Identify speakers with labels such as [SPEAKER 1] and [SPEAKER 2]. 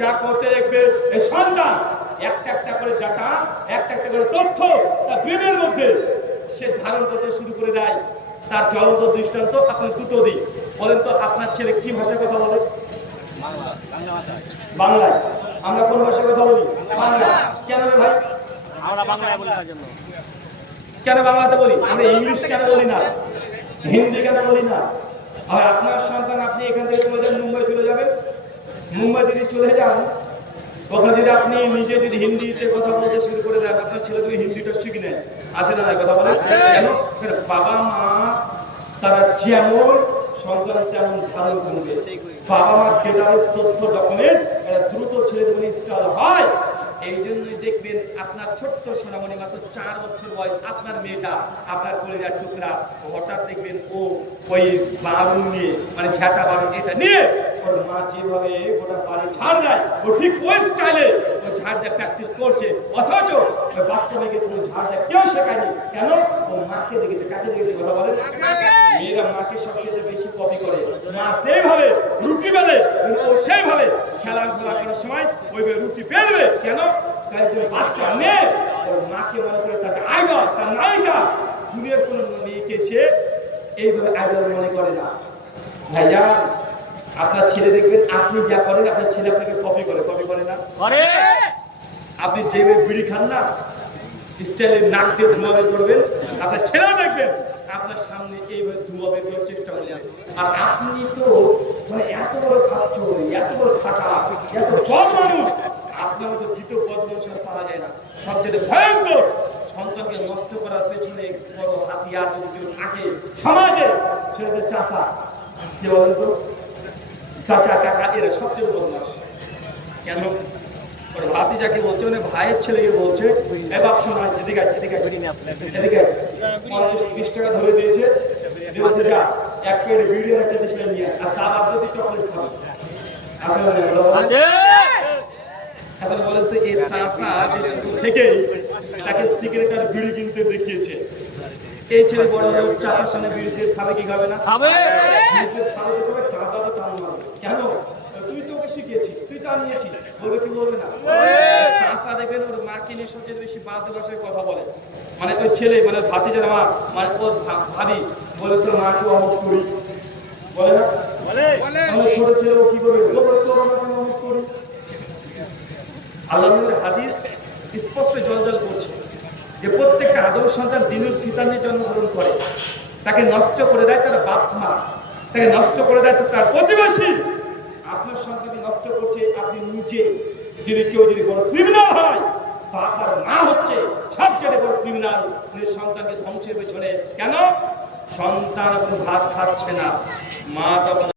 [SPEAKER 1] যা করতে দেখবে এই সন্তান। একটা একটা করে ডাটা একটা একটা করে তথ্য তার ব্রেনের মধ্যে। সে ধারণ করতে শুরু করে দেয়। তার জ্বলন্ত দৃষ্টান্ত আপনি দুটো দিই বলেন তো আপনার ছেলে কি ভাষায় কথা বলে? বাংলায়। আমরা কোন ভাষায় কথা বলি? বাংলা কেন ভাই?
[SPEAKER 2] আমরা বাংলায় বলি
[SPEAKER 1] কেন বাংলাতে বলি? আমরা ইংলিশ কেন বলি না? হিন্দি কেন বলি না? আর আপনার সন্তান আপনি এখান থেকে চলে যান মুম্বাই চলে যাবেন। মুম্বাই যদি চলে যান ওখানে যদি আপনি নিজে যদি হিন্দিতে কথা বলতে শুরু করে দেন আপনার ছেলে যদি হিন্দিটা শিখে নেন আছে না কথা বলে? কেন? বাবা মা তারা যেমন সন্তান তেমন করবে। বাবা মার ডেটাবেস তথ্য ডকুমেন্ট এটা দ্রুত ইনস্টল হয়। এই জন্যই দেখবেন আপনার ছোট্ট সোনামণি মাত্র চার বছর বয়স আপনার মেয়েটা আপনার কলেজার টুকরা। হঠাৎ দেখবেন ও ওই বারুন নিয়ে মানে ঝাঁটা বারুন এটা নিয়ে মা যেভাবে মনে করে তাকে আইডল তার নায়িকা। দুনিয়ার কোনো এইভাবে আইডল মনে করে না। ভাইজান আপনার ছেলে দেখবেন আপনি যা করেন আপনার ছেলে আপনাকে কপি করে কপি করে না?
[SPEAKER 2] করে।
[SPEAKER 1] আপনি যেভাবে বিড়ি খান না স্টাইলে নাক দিয়ে ধোঁয়া বের করবেন আপনার ছেলেও দেখবেন আপনার সামনে এইভাবে ধোঁয়া বের করার চেষ্টা করবেন আর আপনি তো মানে এত বড় খাচ্ছ এত বড় থাকা এত বড় মানুষ আপনার মতো দ্বিতীয় পদ মানুষের পাওয়া যায় না। সবচেয়ে ভয়ঙ্কর সন্তানকে নষ্ট করার পেছনে বড় হাতিয়ার যদি কেউ থাকে সমাজে সেটা চাষা কে বলেন তো? চাচা কাকা এরা সবচেয়ে বদমাস কেন? ওর ভাতি যাকে বলছে মানে ভাইয়ের ছেলেকে বলছে এ বাপ শোনা এদিকে এদিকে এদিকে পঞ্চাশ বিশ টাকা ধরে দিয়েছে দিয়েছে যা এক প্লেট বিড়ি আর একটা দেশে নিয়ে আর চা বাদ দিয়ে চকলেট খাবে।
[SPEAKER 2] আছে।
[SPEAKER 1] এখন বলেন তো এই যে ছোট থেকেই তাকে সিগারেট আর বিড়ি কিনতে দেখিয়েছে। এই ছেলে বড় হয়ে চাচার সামনে বিড়ি সিগারেট খাবে কি খাবে না?
[SPEAKER 2] খাবে।
[SPEAKER 1] কেন? তুই তো ওকে শিখিয়েছিস তুই তো আনিয়েছিস বলবে কি বলবে না? চাষা দেখবেন ওর সবচেয়ে বেশি বাজে ভাষায় কথা বলে। মানে ওই ছেলে মানে ভাতিজার মা মানে ওর ভাবি বলে তোর মাকে অমুক করি। বলে না?
[SPEAKER 2] বলে।
[SPEAKER 1] ছোট ছেলে ও কি করবে? ও বলে তোর অমুক করি। আল্লাহের হাদিস স্পষ্ট জলজল করছে যে প্রত্যেকটা আদর্শ সন্তান দিনুল ফিতার নিয়ে জন্মগ্রহণ করে। তাকে নষ্ট করে দেয় তার বাপ মা তাকে নষ্ট করে দেয় তার প্রতিবেশী। আপনার সন্তানকে নষ্ট করছে, আপনি নিজে। যদি কেউ যদি বড় ক্রিমিনাল হয়, বাবার মা হচ্ছে সবচেয়ে বড় ক্রিমিনাল নিজের সন্তানকে ধ্বংসের পেছনে কেন? সন্তান এখন ভাত খাচ্ছে না, মা তখন